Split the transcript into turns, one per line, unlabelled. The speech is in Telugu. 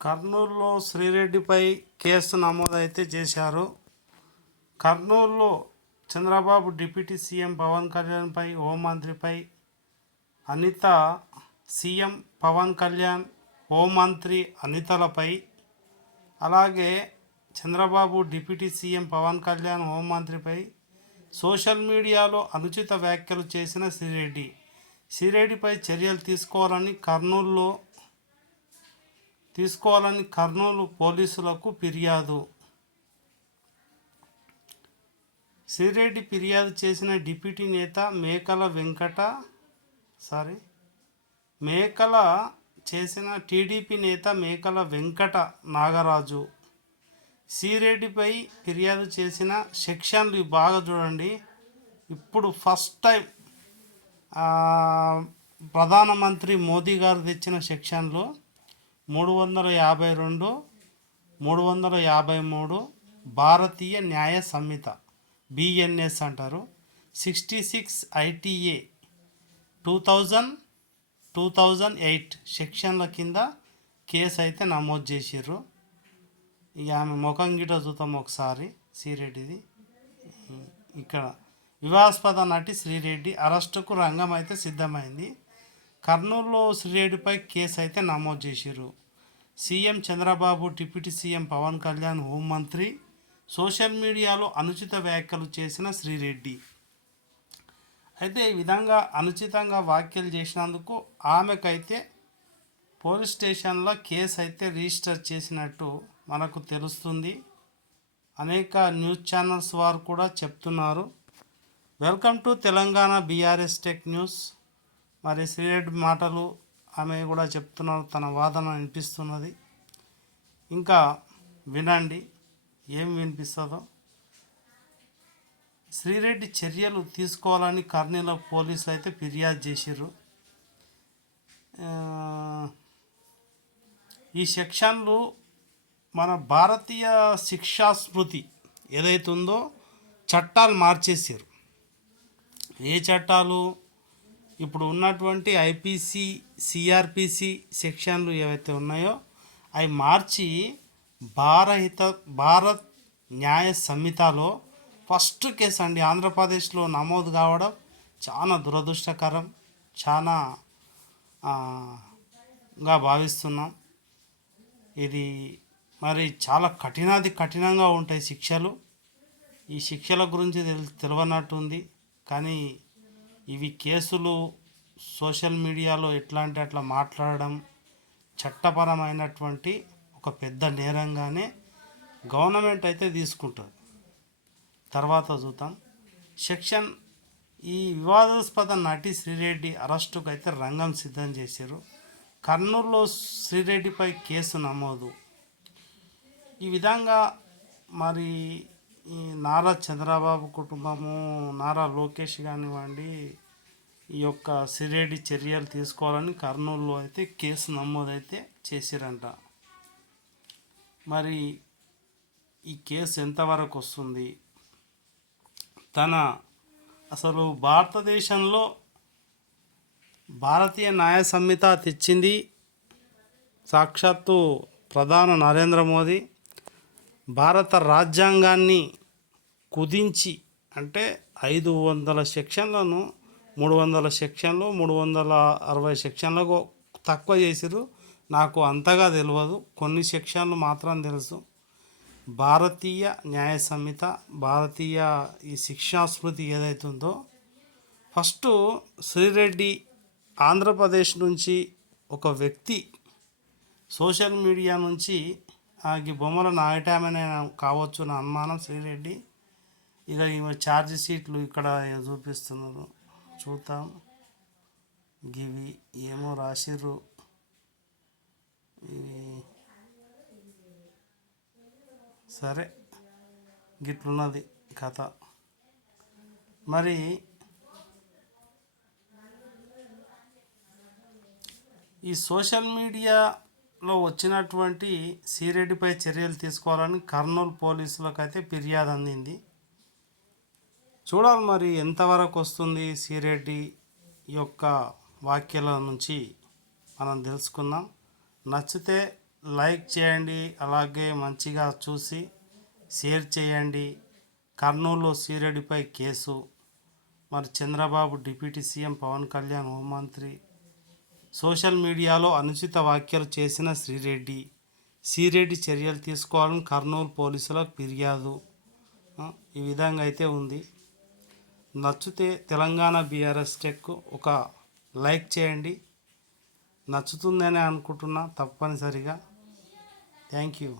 కర్నూలులో శ్రీరెడ్డిపై కేసు నమోదైతే చేశారు. కర్నూలులో చంద్రబాబు డిప్యూటీ సీఎం పవన్ కళ్యాణ్పై హోంమంత్రిపై అనిత సీఎం పవన్ కళ్యాణ్ హోంమంత్రి అనితలపై అలాగే చంద్రబాబు డిప్యూటీ సీఎం పవన్ కళ్యాణ్ హోంమంత్రిపై సోషల్ మీడియాలో అనుచిత వ్యాఖ్యలు చేసిన శ్రీరెడ్డి. శ్రీరెడ్డిపై చర్యలు తీసుకోవాలని కర్నూలులో తీసుకోవాలని కర్నూలు పోలీసులకు ఫిర్యాదు. శ్రీరెడ్డి ఫిర్యాదు చేసిన డిప్యూటీ నేత మేకల వెంకట సారీ మేకల చేసిన టీడీపీ నేత మేకల వెంకట నాగరాజు. శ్రీరెడ్డిపై ఫిర్యాదు చేసిన సెక్షన్లు బాగా చూడండి. ఇప్పుడు ఫస్ట్ టైం ప్రధానమంత్రి మోదీ గారు తెచ్చిన సెక్షన్లో. మూడు వందల యాభై రెండు మూడు వందల యాభై మూడు భారతీయ న్యాయ సంహిత బిఎన్ఎస్ అంటారు. Sixty six ITA two thousand two thousand eight సెక్షన్ల కింద కేసు అయితే నమోదు చేసిర్రు. ఇక ఆమె ముఖం గిట చూద్దాం ఒకసారి శ్రీరెడ్డిది. ఇక్కడ వివాదాస్పద నటి శ్రీరెడ్డి అరెస్టుకు రంగం అయితే సిద్ధమైంది. కర్నూలులో శ్రీరెడ్డిపై కేసు అయితే నమోదు చేసిర్రు. CM Chandrababu deputy CM Pawan Kalyan హోంమంత్రి సోషల్ మీడియాలో అనుచిత వ్యాఖ్యలు చేసిన శ్రీరెడ్డి. అయితే ఈ విధంగా అనుచితంగా వ్యాఖ్యలు చేసినందుకు ఆమెకైతే పోలీస్ స్టేషన్లో కేసు అయితే రిజిస్టర్ చేసినట్టు మనకు తెలుస్తుంది. అనేక న్యూస్ ఛానల్స్ వారు కూడా చెప్తున్నారు. Welcome to Telangana BRS tech news. మరి శ్రీరెడ్డి మాటలు ఆమె కూడా చెప్తున్నారు తన వాదన వినిపిస్తున్నది. ఇంకా వినండి ఏం వినిపిస్తుందో. శ్రీరెడ్డి చర్యలు తీసుకోవాలని కర్నూలు పోలీసులు అయితే ఫిర్యాదు చేసిర్రు. ఈ సెక్షన్లు మన భారతీయ శిక్షా స్మృతి ఏదైతుందో చట్టాలు మార్చేసారు ఏ చట్టాలు ఇప్పుడు ఉన్నటువంటి ఐపీసీ సిఆర్పిసి సెక్షన్లు ఏవైతే ఉన్నాయో అవి మార్చి భారహిత భారత్ న్యాయ సంహితలో ఫస్ట్ కేసు అండి ఆంధ్రప్రదేశ్లో నమోదు కావడం చాలా దురదృష్టకరం చాలా గా భావిస్తున్నాం. ఇది మరి చాలా కఠినాది కఠినంగా ఉంటాయి శిక్షలు. ఈ శిక్షల గురించి తెల్ తెలియనట్టుంది కానీ ఇవి కేసులు సోషల్ మీడియాలో ఎట్లాంటి అట్లా మాట్లాడడం చట్టపరమైనటువంటి ఒక పెద్ద నేరంగానే గవర్నమెంట్ అయితే తీసుకుంటుంది. తర్వాత చూద్దాం. సెక్షన్ ఈ వివాదాస్పద నటి శ్రీరెడ్డి అరెస్టుకు అయితే రంగం సిద్ధం చేశారు. కర్నూలులో శ్రీరెడ్డిపై కేసు నమోదు. ఈ విధంగా మరి ఈ నారా చంద్రబాబు కుటుంబము నారా లోకేష్ కానివ్వండి ఈ యొక్క సిరేడి చర్యలు తీసుకోవాలని కర్నూలులో అయితే కేసు నమోదైతే చేసిరంట. మరి ఈ కేసు ఎంతవరకు వస్తుంది? తన అసలు భారతదేశంలో భారతీయ న్యాయ సంహిత తెచ్చింది సాక్షాత్తు ప్రధాన నరేంద్ర మోదీ. భారత రాజ్యాంగాన్ని కుదించి అంటే ఐదు వందల సెక్షన్లను మూడు వందల సెక్షన్లు మూడు వందల అరవై సెక్షన్లకు తక్కువ చేసిరు నాకు అంతగా తెలియదు కొన్ని సెక్షన్లు మాత్రం తెలుసు. భారతీయ న్యాయ సంహిత భారతీయ ఈ శిక్షా స్మృతి ఏదైతే ఉందో ఫస్ట్ శ్రీరెడ్డి ఆంధ్రప్రదేశ్ నుంచి ఒక వ్యక్తి సోషల్ మీడియా నుంచి ఈ బొమ్మలు నాయటామనే కావచ్చు నా అనుమానం శ్రీరెడ్డి. ఇక ఈమె ఛార్జ్ షీట్లు ఇక్కడ చూపిస్తున్నారు. చూద్దాం. గివి ఏమో రాసిర్రు. ఇవి సరే గిట్లున్నది కథ. మరి ఈ సోషల్ మీడియా లో వచ్చినటువంటి సీరెడ్డిపై చర్యలు తీసుకోవాలని కర్నూలు పోలీసులకు అయితే ఫిర్యాదు అందింది. చూడాలి మరి ఎంతవరకు వస్తుంది సీరెడ్డి యొక్క వాక్యాల నుంచి మనం తెలుసుకుందాం. నచ్చితే లైక్ చేయండి అలాగే మంచిగా చూసి షేర్ చేయండి. కర్నూలు సీరెడ్డిపై కేసు. మరి చంద్రబాబు డిప్యూటీ సీఎం పవన్ కళ్యాణ్ హోంమంత్రి సోషల్ మీడియాలో అనుచిత వ్యాఖ్యలు చేసిన శ్రీరెడ్డి. శ్రీరెడ్డి చర్యలు తీసుకోవాలని కర్నూలు పోలీసులకు ఫిర్యాదు. ఈ విధంగా అయితే ఉంది. నచ్చితే తెలంగాణ బీఆర్ఎస్ టెక్ ఒక లైక్ చేయండి. నచ్చుతుందని అనుకుంటున్నా తప్పనిసరిగా. Thank you.